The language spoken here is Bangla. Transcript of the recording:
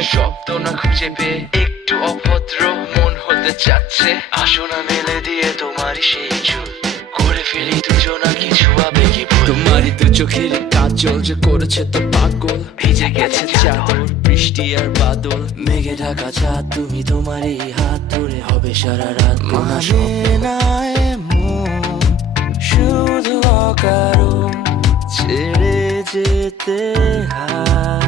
বাথরুমে শব্দ না খুঁজে পেয়ে একটু অভদ্র মন হতে চাচ্ছে, আসো না মেলে দিয়ে তোমারই সেই চুল, করে ফেলি দুজনা কিছু আবেগী ভুল। তোমারই দু চোখের কাজল যে করেছে তো পাগল, ভিজে গেছে চাদর বৃষ্টি আর বাদল, মেঘে ঢাকা চাঁদ তুমি তোমারই হাত ধরে হবে সারা রাত। মানে না এমন শুধু অকারণ ছেড়ে যেতে হয়।